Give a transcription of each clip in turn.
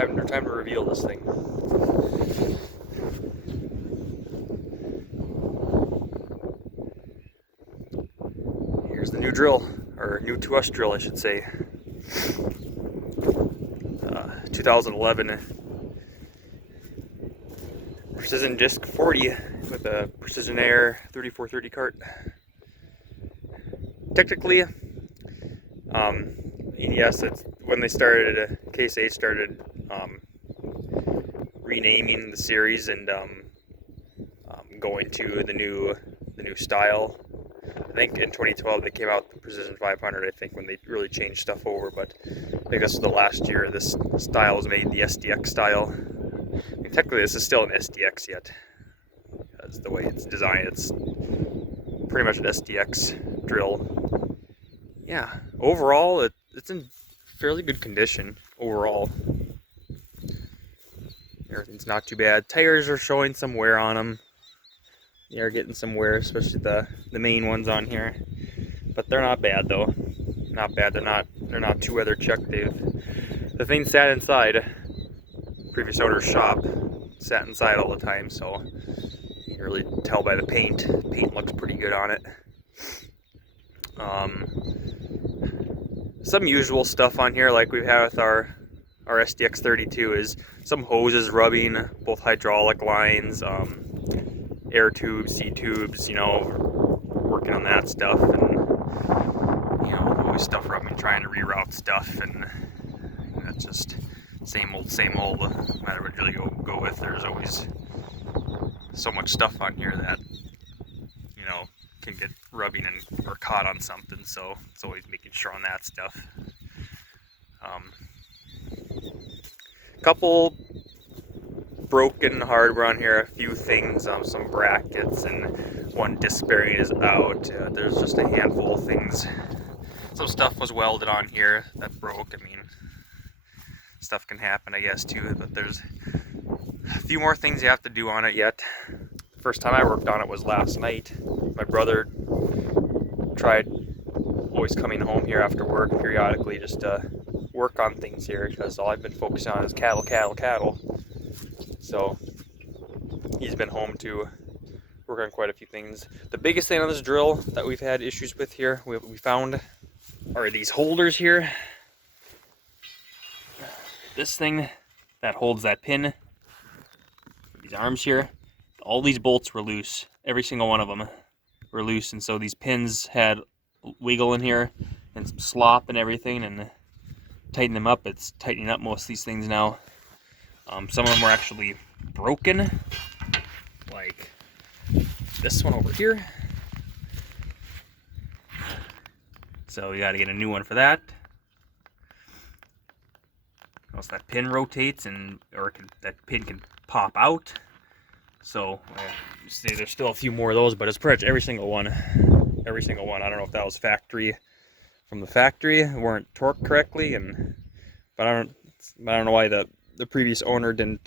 Time to reveal this thing. Here's the new drill, or new to us drill, I should say. 2011 Precision Disc 40 with a Precision Air 3430 cart. Technically, yes, it's when they started. Case 8 started renaming the series and going to the new style. I think in 2012 they came out with the Precision 500. I think when they really changed stuff over, but I think this was the last year this style was made, the SDX style. I mean, technically, this is still an SDX yet. That's the way it's designed. It's pretty much an SDX drill. Yeah, overall, it's in fairly good condition overall. Everything's not too bad. Tires are showing some wear on them. They are getting some wear, especially the main ones on here. But they're not bad though. Not bad. They're not too weather checked. The thing sat inside previous owner's shop. Sat inside all the time, so you can really tell by the paint. Paint looks pretty good on it. Some usual stuff on here, like we've had with our SDX 32, is some hoses rubbing, both hydraulic lines, air tubes, C tubes, working on that stuff, and always stuff rubbing, trying to reroute stuff, and that's just same old. No matter what drill you go with, there's always so much stuff on here that can get rubbing or caught on something. So it's always making sure on that stuff. Couple broken hardware on here, a few things, some brackets, and one disc bearing is out. There's just a handful of things. Some stuff was welded on here that broke. I mean, stuff can happen, I guess, too, but there's a few more things you have to do on it yet. The first time I worked on it was last night. My brother tried always coming home here after work periodically just to work on things here, because all I've been focusing on is cattle. So he's been home to work on quite a few things. The biggest thing on this drill that we've had issues with here, we found, are these holders here. This thing that holds that pin, these arms here, all these bolts were loose. Every single one of them were loose, and so these pins had wiggle in here and some slop and everything, and tighten them up. It's tightening up most of these things now. Some of them were actually broken, like this one over here. So we got to get a new one for that. Also, that pin rotates, that pin can pop out. So see, there's still a few more of those, but it's pretty much every single one. Every single one. I don't know if that was from the factory, weren't torqued correctly, but I don't know why the previous owner didn't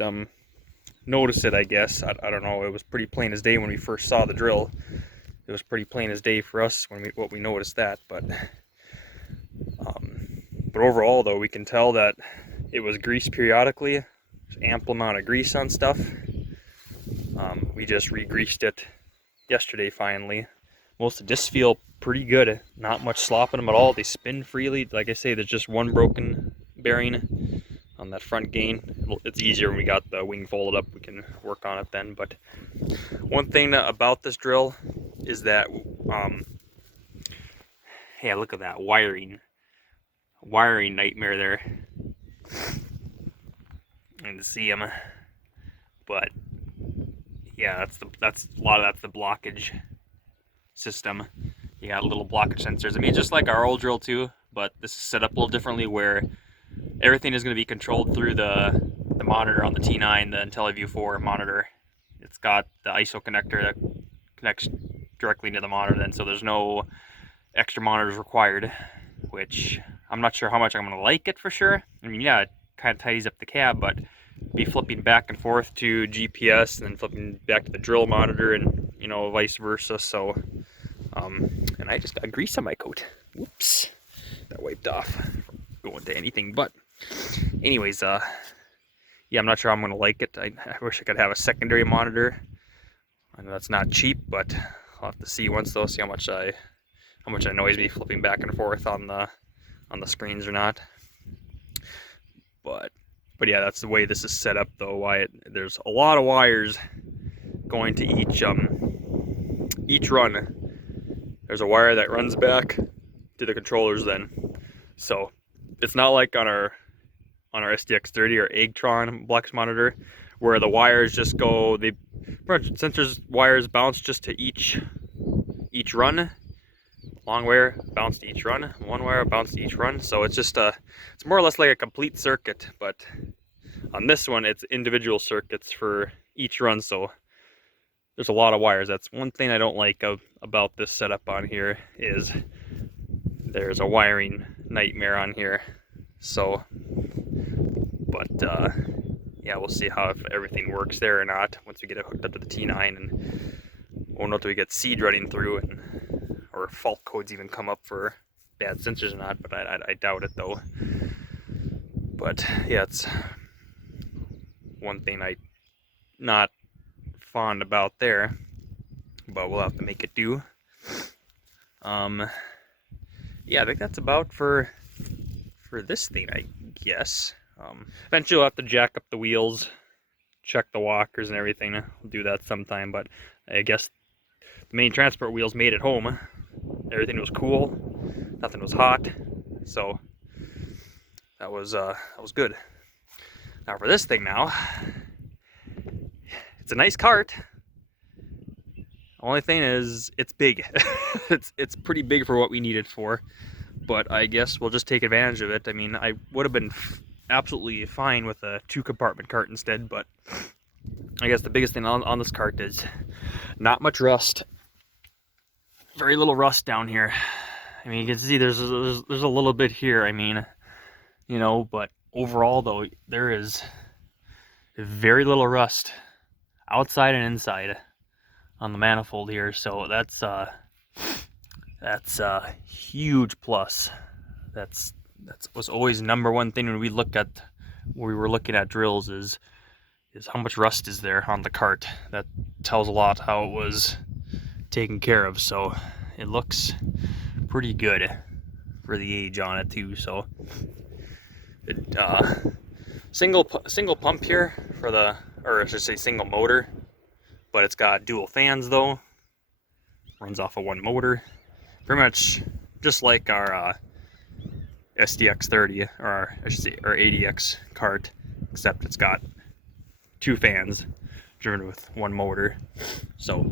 notice it. I guess I don't know. It was pretty plain as day when we first saw the drill. It was pretty plain as day for us when we noticed that. But overall, though, we can tell that it was greased periodically. There's ample amount of grease on stuff. We just re-greased it yesterday finally. Most of the discs feel pretty good. Not much slop in them at all. They spin freely. Like I say, there's just one broken bearing on that front gain. It's easier when we got the wing folded up. We can work on it then. But one thing about this drill is that, yeah, look at that wiring nightmare there. And to see them, but yeah, that's a lot of that's the blockage system. You got little blockage sensors. I mean, just like our old drill too, but this is set up a little differently, where everything is going to be controlled through the monitor on the T9, the IntelliView 4 monitor. It's got the ISO connector that connects directly into the monitor then, so there's no extra monitors required, which I'm not sure how much I'm going to like it for sure. I mean, yeah, it kind of tidies up the cab, but be flipping back and forth to GPS and then flipping back to the drill monitor, and vice versa. So and I just got grease on my coat. Whoops, that wiped off. Going to anything but anyways, yeah, I'm not sure I'm going to like it. I wish I could have a secondary monitor. I know that's not cheap, but I'll have to see once though, see how much noise be flipping back and forth on the screens or not. But yeah, that's the way this is set up though. There's a lot of wires going to each run. There's a wire that runs back to the controllers then. So it's not like on our SDX30 or Eggtron Blex monitor where the wires just go, sensors wires bounce just to each run. Long wire bounce to each run, one wire bounce to each run. So it's just it's more or less like a complete circuit, but on this one it's individual circuits for each run. So there's a lot of wires. That's one thing I don't like about this setup on here, is there's a wiring nightmare on here. So, but yeah, we'll see how if everything works there or not once we get it hooked up to the T9, and won't know till we get seed running through, or fault codes even come up for bad sensors or not. But I doubt it though. But yeah, it's one thing I not fond about there, but we'll have to make it do. Yeah, I think that's about for this thing, I guess. Eventually we'll have to jack up the wheels, check the walkers and everything. We'll do that sometime, but I guess the main transport wheels made it home. Everything was cool, nothing was hot, so that was good. Now for this thing now, it's a nice cart. Only thing is, it's big. it's pretty big for what we need it for, but I guess we'll just take advantage of it. I mean, I would have been absolutely fine with a 2-compartment cart instead, but I guess the biggest thing on this cart is not much rust. Very little rust down here. I mean, you can see there's a little bit here. I mean, you know, but overall though, there is very little rust outside and inside on the manifold here, so that's a huge plus. That was always number one thing when we were looking at drills, is how much rust is there on the cart. That tells a lot how it was taken care of. So it looks pretty good for the age on it too. So it single pump here for the, or I should say single motor. But it's got dual fans though. Runs off of one motor. Pretty much just like our SDX30, or I should say our ADX cart, except it's got 2 fans driven with one motor. So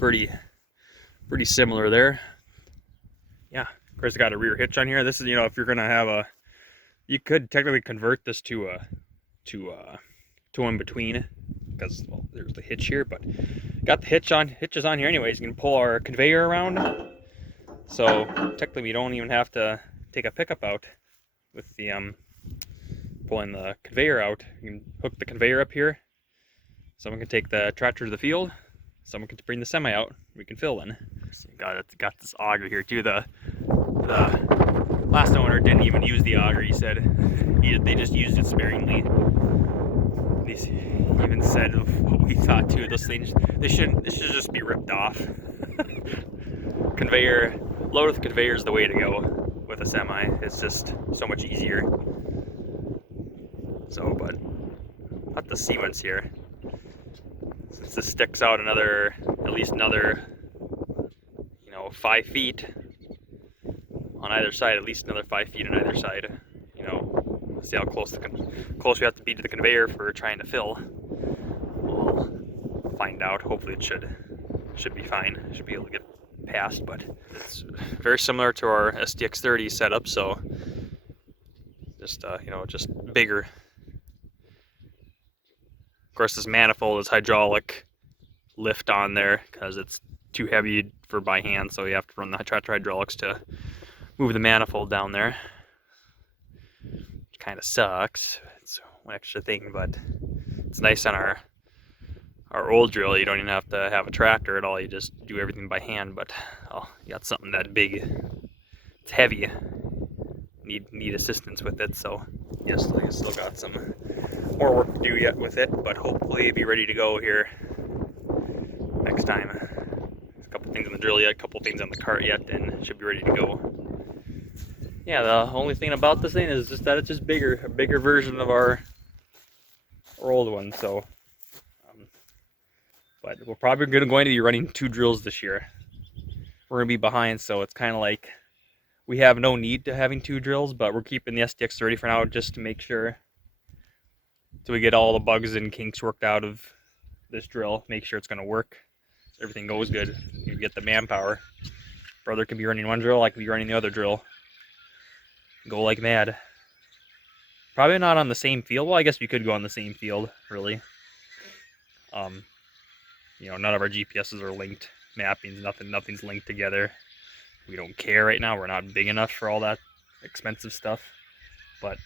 pretty similar there. Yeah, of course, it's got a rear hitch on here. This is, you know, if you're gonna have you could technically convert this to in between, because, well, there's the hitch here, but got the hitches on here anyways. You can pull our conveyor around, so technically we don't even have to take a pickup out with the pulling the conveyor out. You can hook the conveyor up here. Someone can take the tractor to the field, someone can bring the semi out, we can fill in. So you got this auger here too. The last owner didn't even use the auger. He said they just used it sparingly. He even said of what we thought too. Those things, this should just be ripped off. Conveyor, load with the conveyor is the way to go with a semi. It's just so much easier. So, but not the Siemens here. Since this sticks out at least another, 5 feet on either side, at least another 5 feet on either side. See how close we have to be to the conveyor for trying to fill. We'll find out. Hopefully it should be fine. Should be able to get past, but it's very similar to our SDX30 setup, so just just bigger. Of course, this manifold is hydraulic lift on there because it's too heavy for by hand, so you have to run the tractor hydraulics to move the manifold down there. Kind of sucks. It's one extra thing, but it's nice on our old drill. You don't even have to have a tractor at all. You just do everything by hand. But you got something that big, it's heavy. Need assistance with it. So Yes, I still got some more work to do yet with it, but hopefully be ready to go here next time. There's a couple things in the drill yet, a couple things on the cart yet, and should be ready to go. Yeah, the only thing about this thing is just that it's just bigger, a bigger version of our old one. So, but we're probably going to be running 2 drills this year. We're going to be behind, so it's kind of like we have no need to having 2 drills, but we're keeping the STX 30 for now just to make sure, so we get all the bugs and kinks worked out of this drill, make sure it's going to work, so everything goes good. You get the manpower. Brother can be running one drill, I can be running the other drill. Go like mad. Probably not on the same field. Well, I guess we could go on the same field, really. You know, none of our GPSs are linked. Mappings, nothing's linked together. We don't care right now. We're not big enough for all that expensive stuff. But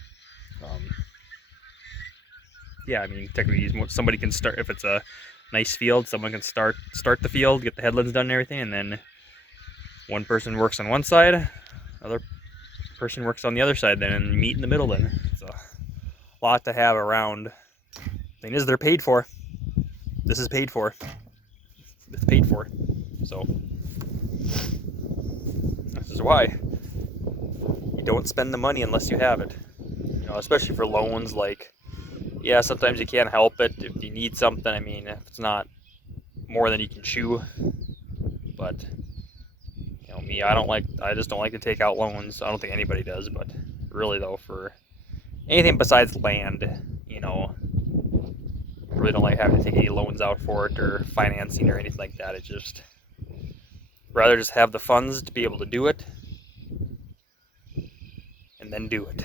yeah, I mean, technically, somebody can start if it's a nice field. Someone can start the field, get the headlands done and everything, and then one person works on one side, other person works on the other side, then and meet in the middle. Then it's a lot to have around. Thing is, they're paid for. This is paid for. It's paid for. So this is why you don't spend the money unless you have it. You know, especially for loans. Like, yeah, sometimes you can't help it if you need something. I mean, if it's not more than you can chew. But you know, me, I just don't like to take out loans. I don't think anybody does. But really, though, for anything besides land, you know, I really don't like having to take any loans out for it or financing or anything like that. It's just rather just have the funds to be able to do it and then do it.